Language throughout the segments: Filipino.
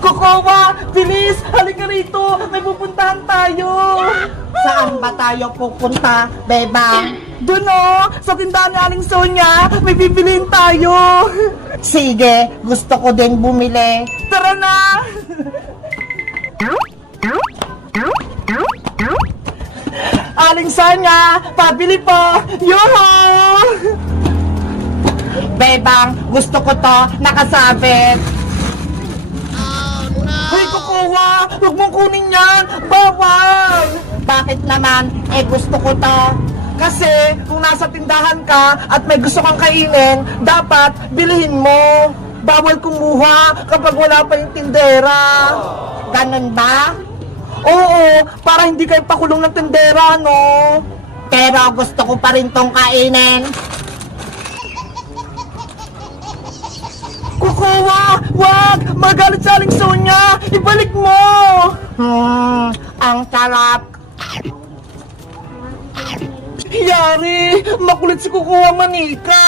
Kokowa, bilis! Halika rito! May pupuntahan tayo! Saan ba tayo pupunta, Bebang? Doon sa tindahan ni Aling Sonia, may bibiliin tayo! Sige, gusto ko din bumili. Tara na! Aling Sonia, pabili po! Yuho! Bebang, gusto ko to nakasabit. Hoy, Kokowa! Huwag mong kunin yan! Bawal! Bakit naman? Gusto ko to. Kasi kung nasa tindahan ka at may gusto kang kainin, dapat bilhin mo. Bawal kumuha kapag wala pa yung tindera. Ganun ba? Oo, para hindi kayo pakulong ng tindera, no? Pero gusto ko pa rin tong kainin. Kukuha! Wag! Magalit sa Aling Sonia! Ibalik mo! Ang sarap. Yari! Makulit si Kukuha Manika!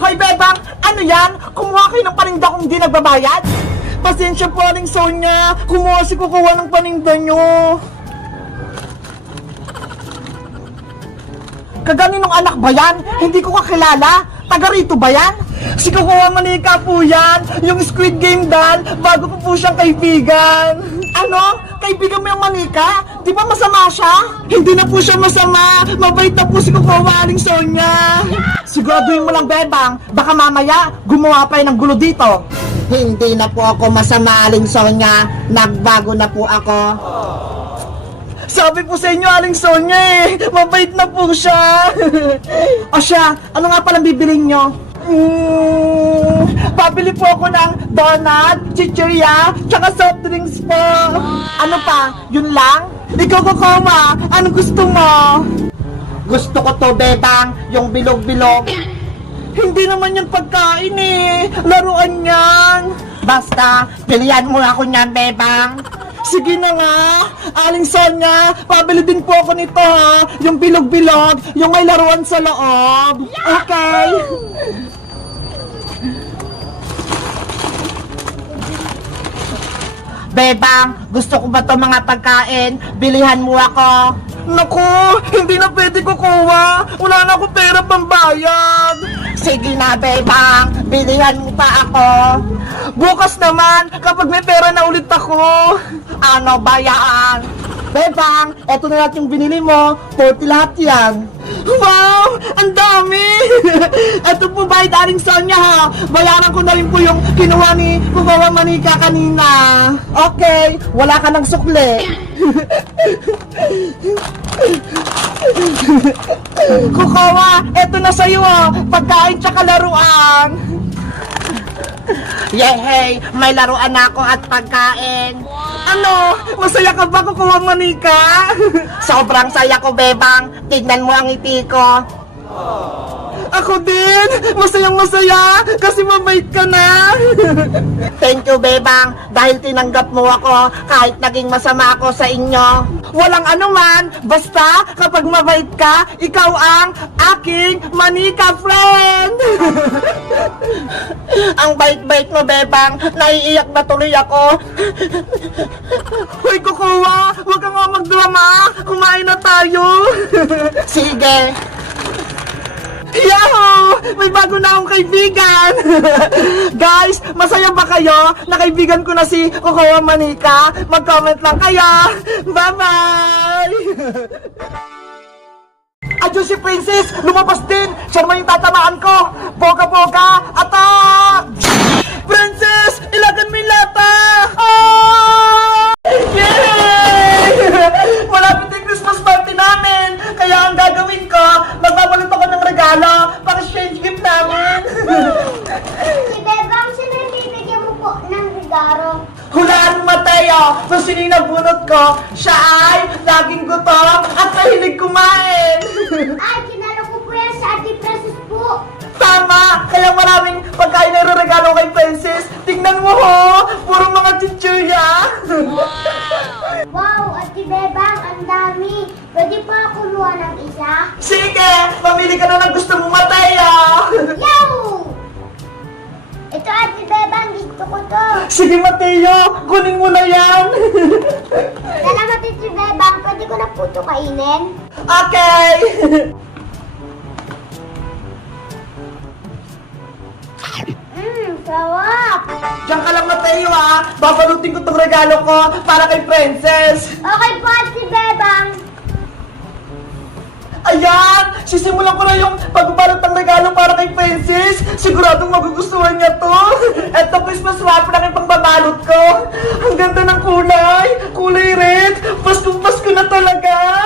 Hoy, Bebang! Ano yan? Kumuha kayo ng paninda kung hindi nagbabayad? Pasensya po, Aling Sonia! Kumuha si Kukuha ng paninda nyo! Kaganinong anak ba yan? Hindi ko kakilala! Taga rito ba yan? Si Kukuha Manika po yan! Yung Squid Game doll, bago ko po siyang kaibigan! Ano? Kaibigan mo yung Manika? Di ba masama siya? Hindi na po siya masama! Mabait na po si Kukuha Aling Sonia! Siguraduhin mo lang, Bebang, baka mamaya gumawa pa yun ng gulo dito! Hindi na po ako masama, Aling Sonia. Nagbago na po ako. Sabi po sa inyo, Aling Sonia mabait na po siya! O siya, ano nga palang bibilin nyo? Pabili po ako ng donut, chichirya, tsaka soft drinks po. Ano pa? Yun lang? Ikaw, Kokowa, anong gusto mo? Gusto ko to, Bebang, yung bilog-bilog. Hindi naman yan pagkain laruan yan. Basta, pilihan mo ako niyan, Bebang. Sige na nga, Aling Sonia, pabili din po ako nito ha. Yung bilog-bilog, yung may laruan sa loob. Okay? Bebang, gusto ko ba to mga pagkain? Bilihan mo ako. Naku, hindi na pwede kukuha. Wala na akong pera pambayad. Sige na, Bebang, bilihan mo pa ako. Bukas naman, kapag may pera na ulit ako. Ano ba yan? Bebang, eto na lahat yung binili mo. 40 lahat yan. Wow! Ang dami! Eto po ba Aling Sonia ha? Bayaran ko na rin po yung kinuha ni Kukuha Manika kanina. Okay, wala ka ng sukli. Kukuha, eto na sa'yo pagkain tsaka laruan. Yehey, may laruan ako at pagkain. Ano? Masaya ka ba, Kukuha Manika? Sobrang saya ko, Bebang. Tignan mo ang ngiti ko. Ako din! Masayang masaya! Kasi mabait ka na! Thank you, Bebang, dahil tinanggap mo ako kahit naging masama ako sa inyo. Walang anuman! Basta kapag mabait ka, ikaw ang aking Manika friend! Ang bait-bait mo, Bebang. Naiiyak na tuloy ako. Hoy, Kukuha! Huwag ka nga magdrama! Kumain na tayo! Sige. Yahoo! May bago na akong kaibigan! Guys, masaya ba kayo na kaibigan ko na si Kukuha Manika? Mag-comment lang kayo! Bye-bye! Adyo si Princess! Lumabas din! Siya naman yung tatamaan ko! Boga-boga! Attack! Princess! Ilagan mo yung lata! Oh! Yay! Malapit yung Christmas party namin! Kaya ang gagawin ko, magbabalot ako ng regalo para exchange gift namin! Si Bebang, sino yung bibigyan mo po ng regalo? Hulaan mo, Mateo! Kung sino yung nabunot ko, siya ay laging gutom at mahilig kumain! Ay, kinala ko po yan sa Ate Princess po. Tama! Kaya maraming pagkain na regalo kay Princess. Tingnan mo puro mga chichirya. Wow, Ate Bebang, ang dami. Pwede pa ako kumuha ng isa? Sige, mamili ka na ng gusto mo, Mateo. Yo! Ito, Ate Bebang, gusto ko to. Sige, Mateo, kunin mo na yan. Salamat, Ate Bebang. Pwede ko na po ito kainin? Okay. Sarap. Diyan ka lang, Mateo, ha. Babalutin ko tong regalo ko para kay Princess. Okay po, Ate Bebang. Ayan! Sisimulan ko na yung pagbabalot ng regalo para kay Princess. Siguradong magugustuhan niya to. Eto, Christmas wrapper na yung pangbabalot ko. Ang ganda ng kulay. Kulay red. Pasko na talaga.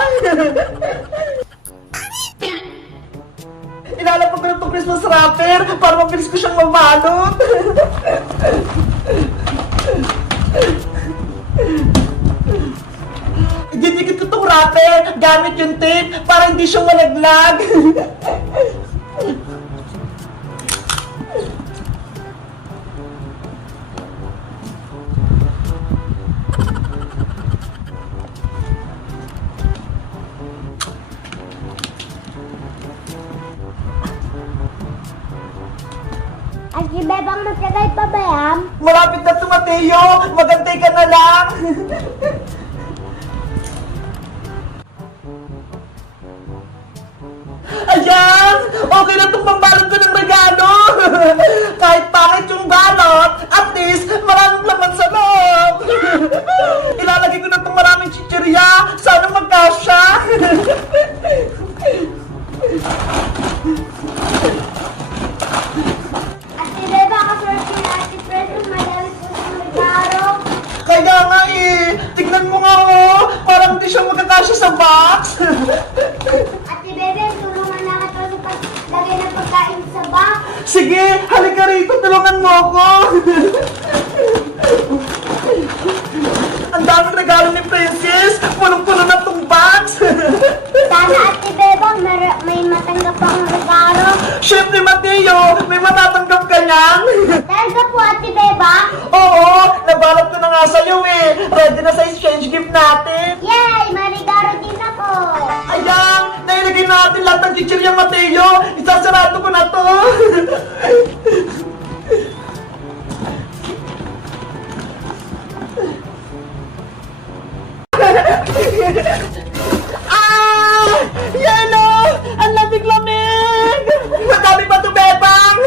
Ilalapag ko na itong Christmas wrapper para mabilis ko siyang mabalot. Didikit ko itong wrapper gamit yung tape para hindi siya malaglag. Ate Bebang, matagal pa ba yan? Malapit na to, Mateo. Magantay ka na lang. Ayan! Okay na itong pambalot ko ng regalo! Kahit pangit yung balot, at least maraming laman sa loob! Ilalagay ko na itong maraming chichirya! Sana magkasya! Ate Bebang, kasorti na Ate Princess. Madami po sa regalo. Kaya nga eh! Tignan mo nga oh! Parang hindi siya magkakasya sa box! Ate Bebang, tulungan na kita sa paglagay ng pagkain sa box. Sige! Halika rito! Tulungan mo ako! Ang daming regalo ni Princess! Punong-puno na tong box! Sana, Ate Bebang, may matanggap ang regalo. Siyempre, Mateo! May matatanggap ka niyan! Talaga po, Ate Bebang? Oo! Nabalot ko na nga sa'yo eh! Ready na sa exchange gift natin! Yay! May regalo din ako. Ayan! Nailagay natin lahat ng chichirya, Mateo! Isasarado ko na to! Ah! Yan o! Ang lamig-lamig! Madami pa to, Bebang!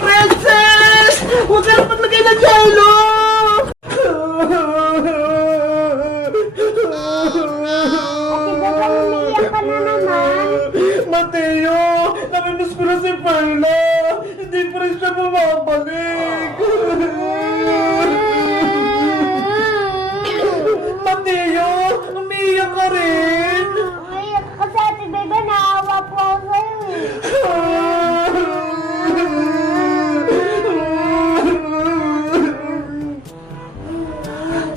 Princess! Huwag ka na paglagay ng yelo! Ate Bebang, umiiyak ka na naman. Mateo! Namimiss ko na si Perla! Hindi pa rin siya bumabalik! Mateo! Umiiyak ka rin! Umiiyak ka kasi, Ate Bebang, naawa po ako sa'yo eh.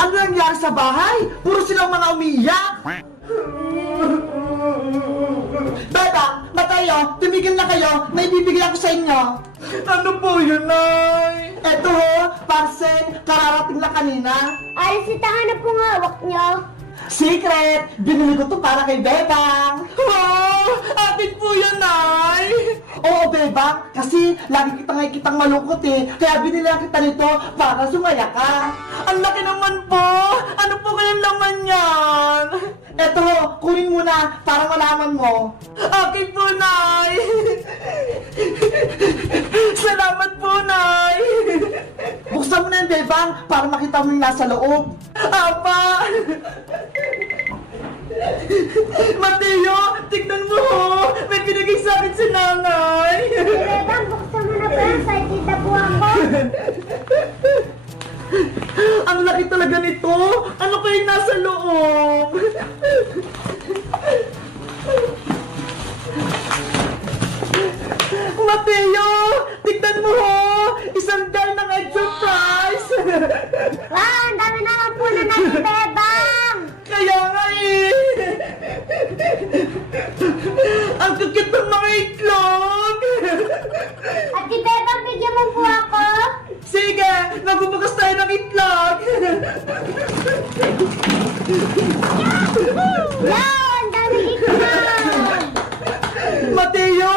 Ano nangyari sa bahay? Puro silang mga umiiyak! Bebang! Mateo! Tumigil na kayo! May bibigyan ako sa inyo! Ano po yun, Nay? Eto ho! Parcel! Kararating lang kanina! Alis, na po nga hawak niyo. Secret! Binili ko to para kay Bebang! Oh! Atin po yan, Nay! Oo, Bebang! Kasi lagi kitang malungkot eh. Kaya binili kita nito para sumaya ka. Ang laki naman po! Ano po kayang laman yan? Eto, kunin mo na para malaman mo. Akin po, Nay! Salamat po, Nay! Buksan mo na yung Bebang para makita mo yung nasa loob. Apa! Mateo, tignan mo! May binigay sa akin si Nanay! Ate Bebang, buksan mo na po yan. Excited na po ako. Ang laki talaga nito! Ano kayong nasa loob? Mateo! Tignan mo ho! Isang dal ng egg surprise! Wow, ang dami naman po na Ate Bebang. Kaya nga eh! Ang kukit ng mga itlog! Ate Bebang, bigyan mo po ako. Sige! Magbubukas tayo ng itlog! Wow, ang dami itlog. Mateo!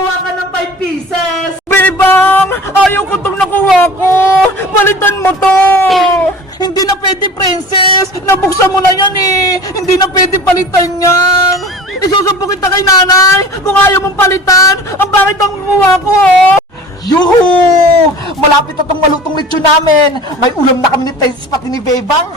kumuha ka ng 5 pieces. Bebang, ayaw ko itong nakuha ko. Palitan mo to. Hindi na pwede, princess. Nabuksan mo na yan eh. Hindi na pwede palitan yan. Isusumpo kita kay nanay kung ayaw mong palitan. Ang bakit ang kumuha ko, oh. Yuhu! Malapit na itong malutong lechon namin. May ulam na kami ni Princess pati ni Bebang.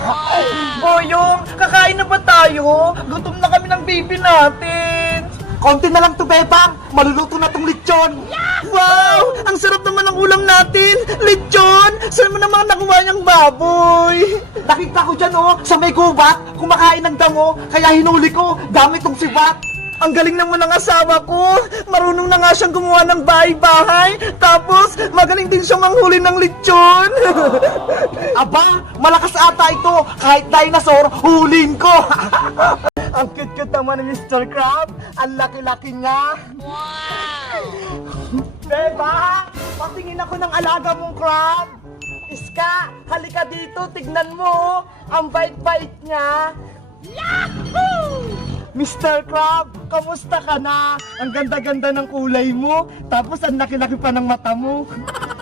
Boyong, kakain na ba tayo? Gutom na kami ng baby natin. Konti na lang to, Bebang. Maluluto na tong lechon. Wow! Ang sarap naman ng ulam natin. Lechon! Saan mo naman nakuha niyang baboy? Nakita ko dyan, oh, sa may gubat, kumakain ng damo, kaya hinuli ko, dami tong sibat. Ang galing naman ng asawa ko. Marunong na nga siyang gumawa ng bahay-bahay. Tapos, magaling din siyang manghuli ng lechon. Aba, malakas ata ito. Kahit dinosaur, hulin ko. Ang cute-cute naman ni Mr. Crab. Ang laki-laki niya. Wow! Beba, patingin ako ng alaga mong crab. Iska, halika dito. Tignan mo. Ang bait-bait niya. Yahoo! Mr. Crab, kamusta ka na? Ang ganda-ganda ng kulay mo, tapos ang laki-laki pa ng mata mo.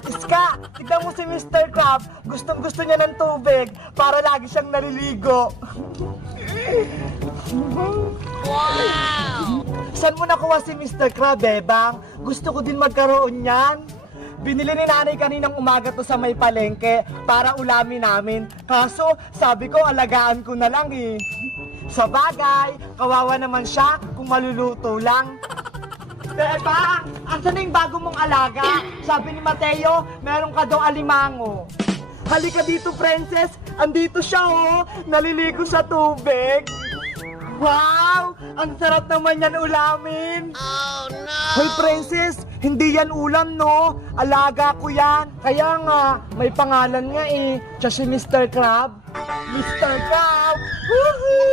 Iska, tignan mo si Mr. Crab, gustong-gusto niya ng tubig para lagi siyang naliligo. Wow! Saan mo nakuha si Mr. Crab, Bebang? Gusto ko din magkaroon niyan. Binili ni nanay kaninang umaga to sa may palengke para ulamin namin. Kaso, sabi ko alagaan ko na lang eh. Sa bagay, kawawa naman siya kung maluluto lang. Beba, asan na yung bago mong alaga? Sabi ni Mateo, meron ka daw alimango. Halika dito, princess. Andito siya, oh. Naliligo sa tubig. Wow! Ang sarap naman yan ulamin. Oh, no! Hoy, princess, hindi yan ulam, no? Alaga ko yan. Kaya nga, may pangalan nga eh. Siya si Mr. Crab. Mr. Crab! Woohoo!